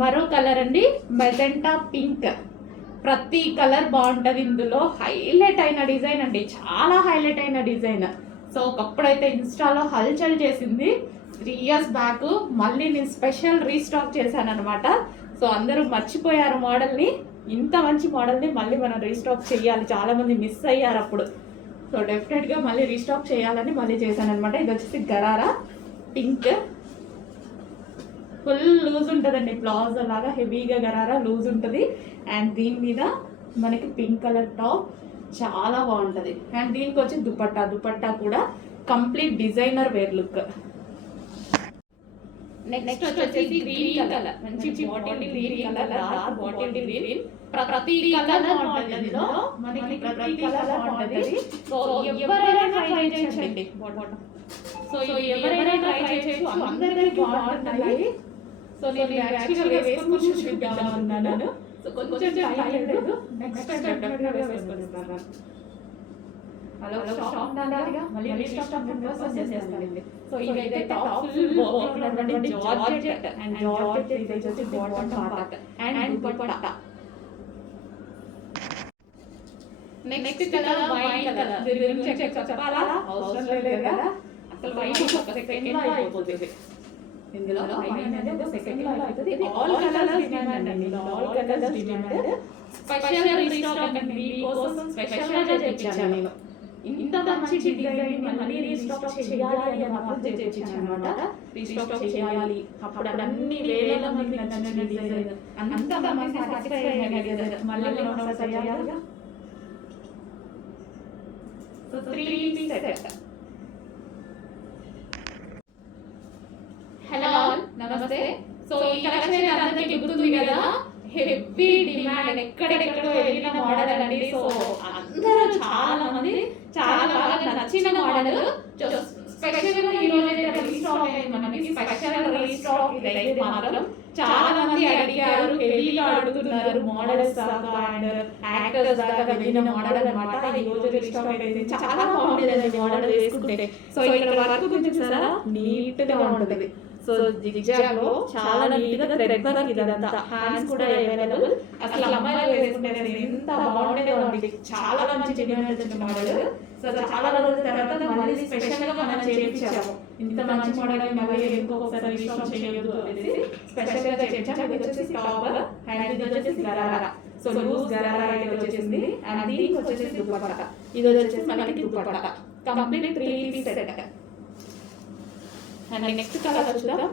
మరో కలర్ అండి, magenta pink. ప్రతి కలర్ బాగుంటుంది. ఇందులో హైలైట్ అయిన డిజైన్ అండి, చాలా హైలైట్ అయిన డిజైన్. సో ఒకప్పుడైతే ఇన్స్టాలో హల్చల్ చేసింది. 3 years బ్యాక్ మళ్ళీ నేను స్పెషల్ రీస్టాక్ చేశాను అనమాట. సో అందరూ మర్చిపోయారు మోడల్ని. ఇంత మంచి మోడల్ని మళ్ళీ మనం రీస్టాక్ చేయాలి, చాలా మంది మిస్ అయ్యారు అప్పుడు. సో డెఫినెట్గా మళ్ళీ రీస్టాక్ చేయాలని మళ్ళీ చేశాను అనమాట. ఇది వచ్చేసి గరారా పింక్, ఫుల్ లూజ్ ఉంటుందండి. ప్లాజో లాగా హెవీగా గరారా లూజ్ ఉంటుంది. అండ్ దీని మీద మనకి పింక్ కలర్ టాప్ చాలా బాగుంటుంది. అండ్ దీనికి వచ్చి దుపట్టా కూడా complete designer wear look. Next వచ్చేసి గ్రీన్ కలర్, మంచి bottle green colour, dark bottle green. ప్రతి కలర్ బాగుంటుంది, మనకి ప్రతి కలర్ బాగుంటుంది. సో ఎవరైనా ట్రై చేయొచ్చండి. సో ఎవరైనా ట్రై చేయొచ్చు, అందరికీ బాగుంటుంది. సో నేను యాక్చువల్గా వేసుకొని చూపిద్దామన్నాను. సో కొంచెం టైం లేదు, నెక్స్ట్ టైం డెఫినెట్గా వేసుకుంటాను. హలో షాప్ నాగా మళ్ళీ రీస్టాక్ చేస్తానండి. సో ఇదైతే టాప్ ఫుల్ వర్క్ ఉన్నటువంటి జార్జెట్ అండ్ జార్జెట్ ఇది వచ్చేసి bottom part and dupatta. Next colour white colour. దీని గురించి చెప్పాలా అవసరం లేదు కదా, అసలు వైట్ ఒక సెకండ్ లో అయిపోతుంది. ఇందులో వైట్ అనేది ఒక సెకండ్ లో అయిపోతుంది. ఇది ఆల్ కలర్స్ డిమాండ్ అండి, all colours demand. Special restock అండి, మీకోసం స్పెషల్ గా తెచ్చాను నేను. ఇంత మంచి డిజైన్ మళ్ళీ రీస్టాక్ చేయాలి అని మాత్రం తెచ్చాను అన్నమాట. రీస్టాక్ చేయాలి, అప్పుడు అన్ని వేల మంది నచ్చిన డిజైన్, అంత మంది సాటిస్ఫై అయిన డిజైన్ మళ్ళీ మనం ఒకసారి చేయాలిగా. So 3 piece set. హలో నమస్తే. సో ఈ కలెక్షన్ అందరికీ గుర్తుంది కదా, హెవీ డిమాండ్, ఎక్కడెక్కడో వెళ్ళిన మోడల్ అండి. సో అందరూ చాలా మంది చాలా బాగా నచ్చిన మోడల్. స్పెషల్ గా ఈ రోజు అయితే రీస్టాక్ అయింది మనకి. స్పెషల్ రీస్టాక్ ఇదైతే మాత్రం చాలా మంది అడిగారు, హెవీగా అడుగుతున్నారు. మోడల్స్ అండ్ యాక్టర్స్ దాకా వెళ్ళిన మోడల్ అన్నమాట. ఈ రోజు రీస్టాక్ అయింది, చాలా బాగుంటుంది మోడల్ వేసుకుంటే. సో ఇక్కడ వర్క్ కొంచెం చూసారా, నీట్ గా ఉంటుంది. సో జిగ్జాగ్ లో చాలా నీట్ గా థ్రెడ్ వర్క్ ఇదంతా. హ్యాండ్స్ కూడా అవైలబుల్. అసలు అమ్మాయిలు వేసుకుంటే ఎంత బాగుండేదో అండి, చాలా మంచి డిమాండ్ మోడల్. సో చాలా రోజుల తర్వాత మళ్ళీ స్పెషల్ గా మనం చేయించాము. ఇంత మంచి మోడల్ మళ్ళీ ఇంకొకసారి రీస్టాక్ చేయొద్దు అనేసి స్పెషల్ గా చేయించాము. ఇది వచ్చేసి టాప్ అండ్ ఇది వచ్చేసి గరారా. సో లూజ్ గరారా ఇది వచ్చేసింది. అండ్ దీనికి వచ్చేసి దుపట్టా, ఇది వచ్చేసి మనకి dupatta complete 3 piece set. And next colour చూద్దాం.